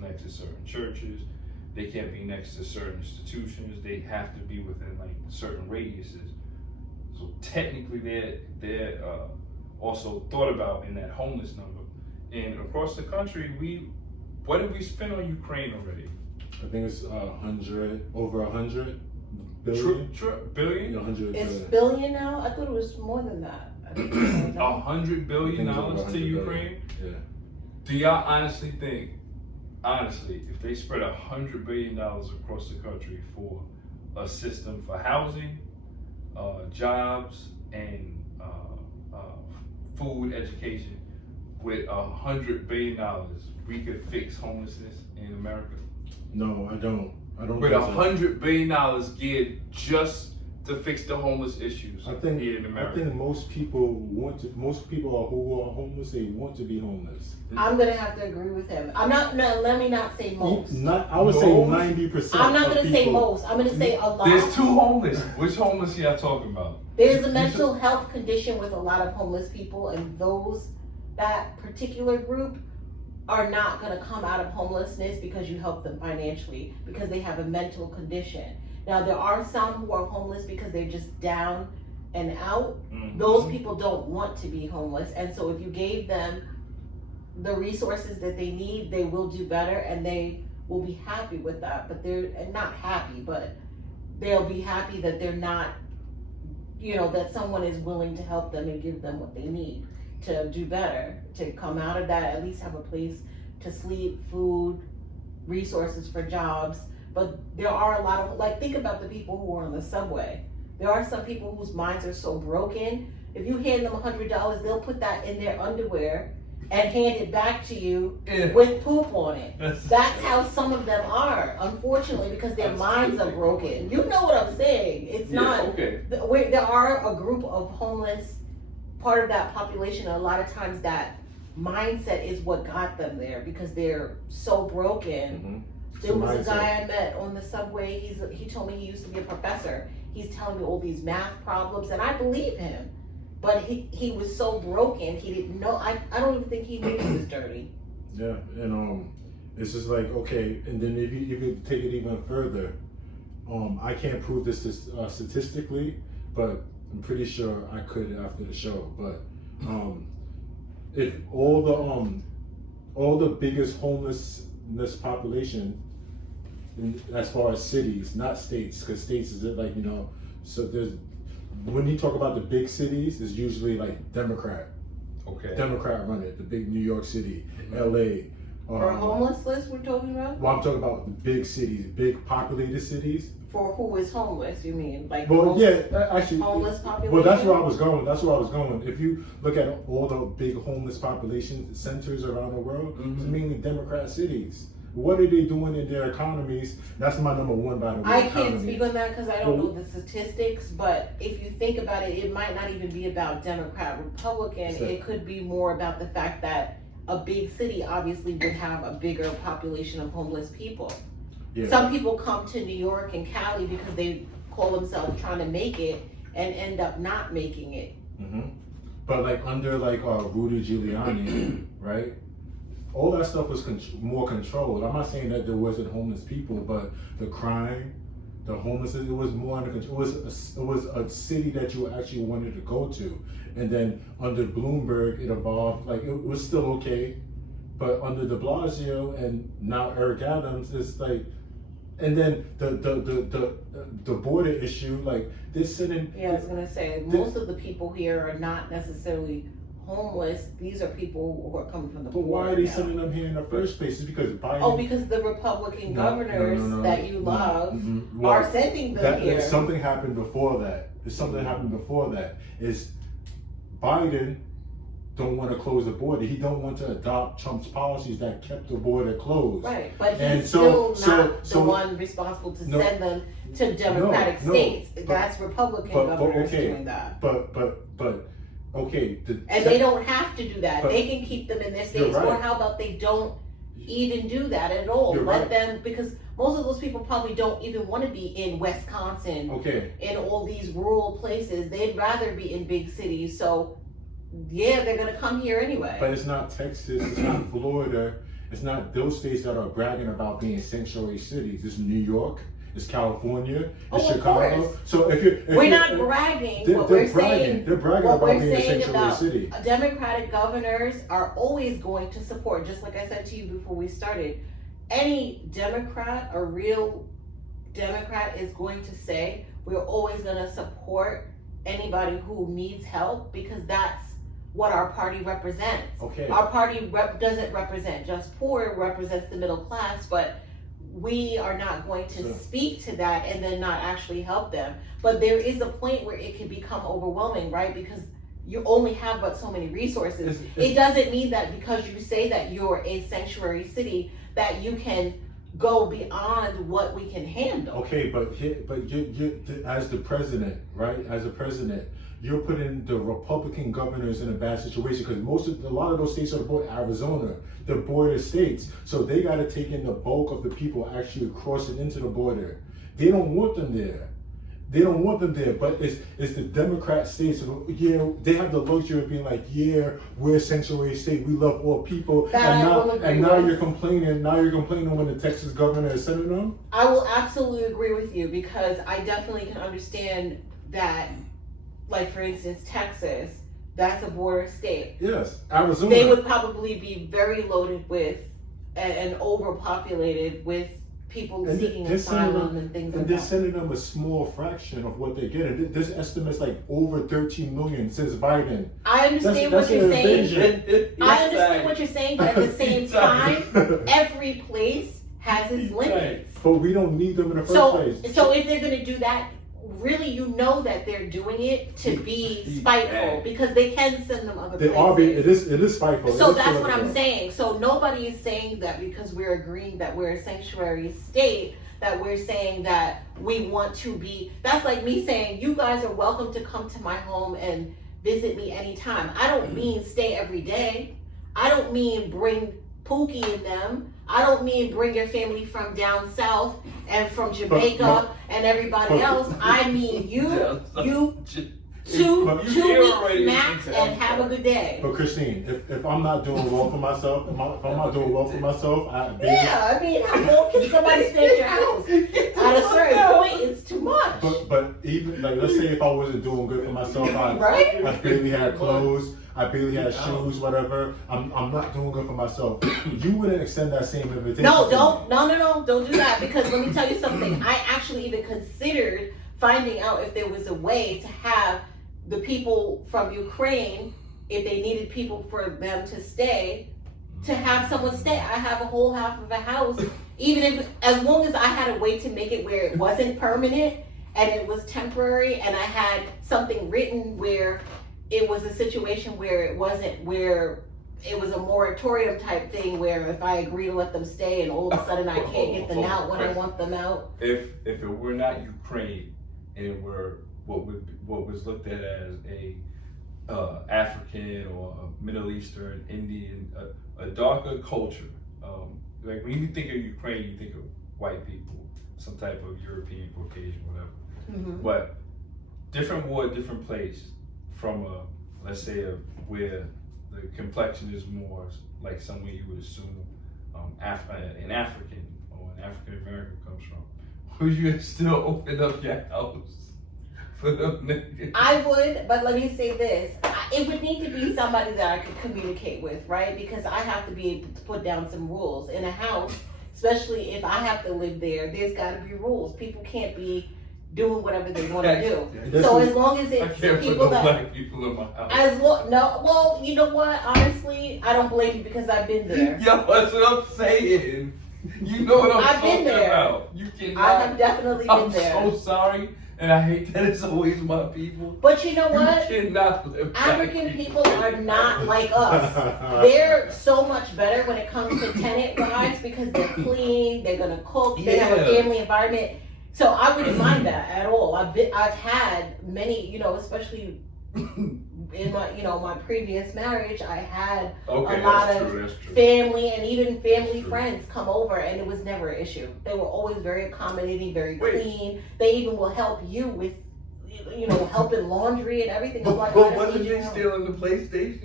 next to certain churches. They can't be next to certain institutions. They have to be within like certain radiuses. So technically, they're also thought about in that homeless number. And across the country, what did we spend on Ukraine already? I think it's over 100 billion. Billion? 100 It's billion. billion now? I thought it was more than that. I think it was more than that. $100 billion to 100 Ukraine? Yeah. Do y'all honestly think, if they spread $100 billion across the country for a system for housing, jobs, and food, education, with $100 billion, we could fix homelessness in America? No, I don't. With $100 billion geared just to fix the homeless issues here in America. I think most people who are homeless, they want to be homeless. I'm gonna have to agree with him. Let me not say most. I would say 90%. I'm not gonna say most. I'm gonna say a lot. There's two homeless. Which homeless y'all talking about? There's a mental health condition with a lot of homeless people, and that particular group are not gonna come out of homelessness because you help them financially, because they have a mental condition. Now, there are some who are homeless because they're just down and out. Mm-hmm. Those people don't want to be homeless. And so if you gave them the resources that they need, they will do better and they will be happy with that. But they're not happy, but they'll be happy that they're not, that someone is willing to help them and give them what they need to do better, to come out of that, at least have a place to sleep, food, resources for jobs. But there are a lot of, think about the people who are on the subway. There are some people whose minds are so broken. If you hand them $100, they'll put that in their underwear and hand it back to you with poop on it. That's how some of them are, unfortunately, because their minds are broken. You know what I'm saying. It's not, okay. There are a group of homeless, part of that population, a lot of times that mindset is what got them there because they're so broken. Mm-hmm. There was a guy I met on the subway. He told me he used to be a professor. He's telling me all these math problems, and I believe him. But he was so broken, he didn't know. I don't even think he knew he was dirty. Yeah, and it's just like, okay, and then if you take it even further, I can't prove this statistically, but I'm pretty sure I could after the show. But if all the biggest homelessness population, as far as cities, not states, because states is like, so there's, when you talk about the big cities, it's usually like Democrat run it, the big New York City, LA. For a homeless list we're talking about? Well, I'm talking about the big cities, big populated cities. For who is homeless, you mean? Actually, homeless population? Well, that's where I was going. If you look at all the big homeless population centers around the world, it's mainly Democrat cities. What are they doing in their economies? That's my number one, by the way. I can't speak on that because I don't know the statistics, but if you think about it, it might not even be about Democrat, Republican. It could be more about the fact that a big city obviously would have a bigger population of homeless people. Yeah. Some people come to New York and Cali because they call themselves trying to make it and end up not making it. Mm-hmm. But under Rudy Giuliani, right? All that stuff was more controlled. I'm not saying that there wasn't homeless people, but the crime, the homelessness, it was more under control. It was a city that you actually wanted to go to. And then under Bloomberg, it evolved. It was still okay. But under de Blasio and now Eric Adams, it's like, and then the border issue, they're sitting. Yeah, I was gonna say most of the people here are not necessarily homeless. These are people who are coming from the border. But why are they sending them here in the first place? It's because Biden. Oh, because the Republican governors that you love are sending them here. Something happened before that. Is Biden don't want to close the border. He don't want to adopt Trump's policies that kept the border closed. Right, but he's still not the one responsible to send them to Democratic states. That's Republican governors doing that. But okay. And they don't have to do that. They can keep them in their states. Right. Or how about they don't even do that at all? Let them, because most of those people probably don't even want to be in Wisconsin. In all these rural places. They'd rather be in big cities. So yeah, they're going to come here anyway. But it's not Texas, it's not Florida, It's not those states that are bragging about being sanctuary cities. It's New York, it's California, it's Chicago. Course. So if we're not bragging. They're bragging about being a sanctuary city. Democratic governors are always going to support, just like I said to you before we started, any Democrat or real Democrat is going to say, we're always going to support anybody who needs help, because that's what our party represents. Okay. Our party doesn't represent just poor, it represents the middle class, but we are not going to speak to that and then not actually help them. But there is a point where it can become overwhelming, right? Because you only have but so many resources. It doesn't mean that because you say that you're a sanctuary city that you can go beyond what we can handle. Okay, but you as the president, right? As a president, you're putting the Republican governors in a bad situation, because a lot of those states are the border. Arizona, they're border states, so they got to take in the bulk of the people actually crossing into the border. They don't want them there. They don't want them there, but it's the Democrat states. Yeah, they have the luxury of being like, yeah, we're a sanctuary state. We love all people. And now you're complaining. Now you're complaining when the Texas governor is sending them. I will absolutely agree with you, because I definitely can understand that. Like, for instance, Texas, that's a border state. Yes, Arizona. They would probably be very loaded with and overpopulated with people seeking asylum and things like that. And they're sending them a small fraction of what they get. This estimate's like over 13 million since Biden. I understand what you're saying. I understand what you're saying, but at the same time, every place has its limits. But we don't need them in the first place. So if they're going to do that, really, you know that they're doing it to be spiteful, because they can send them other places. It is spiteful. So that's what I'm saying. So nobody is saying that because we're agreeing that we're a sanctuary state, that we're saying that we want to be. That's like me saying, you guys are welcome to come to my home and visit me anytime. I don't mean stay every day. I don't mean bring Pookie in them. I don't mean bring your family from down south and from Jamaica and everybody else. I mean you 2 weeks max and have a good day. But Christine, if I'm not doing well for myself, I mean, how long can somebody stay at your house? At a certain point, it's too much. But even like, let's say if I wasn't doing good for myself, I barely had clothes. I barely had shoes, whatever. I'm not doing good for myself. You wouldn't extend that same invitation. No, don't do that, because let me tell you something. I actually even considered finding out if there was a way to have the people from Ukraine, if they needed people for them to stay, to have someone stay. I have a whole half of a house, even if, as long as I had a way to make it where it wasn't permanent and it was temporary, and I had something written where it was a situation where it wasn't, where it was a moratorium type thing, where if I agree to let them stay and all of a sudden I can't get them out when I want them out. If it were not Ukraine and it were what was looked at as a African or a Middle Eastern, Indian, a darker culture, like when you think of Ukraine, you think of white people, some type of European, Caucasian, whatever. Mm-hmm. But different war, different place. From let's say where the complexion is more like somewhere you would assume an African or an African American comes from, would you still open up your house for them niggas? I would, but let me say this. It would need to be somebody that I could communicate with, right? Because I have to be able to put down some rules. In a house, especially if I have to live there, there's got to be rules. People can't be doing whatever they want to do. So as long as it's people that black people in my house. Well, you know what? Honestly, I don't blame you, because I've been there. Yo, that's what I'm saying. You know what I've been there. about. You cannot. I have definitely been there. I'm so sorry, and I hate that it's always my people. But you know what? You cannot live African people are not like us. They're so much better when it comes to tenant wise, because they're clean, they're gonna cook, they have a family environment. So I wouldn't mind that at all. I've had many, especially in my, my previous marriage, I had a lot of family and even family friends come over, and it was never an issue. They were always very accommodating, very clean. They even will help you with, helping laundry and everything. But wasn't they stealing the PlayStation?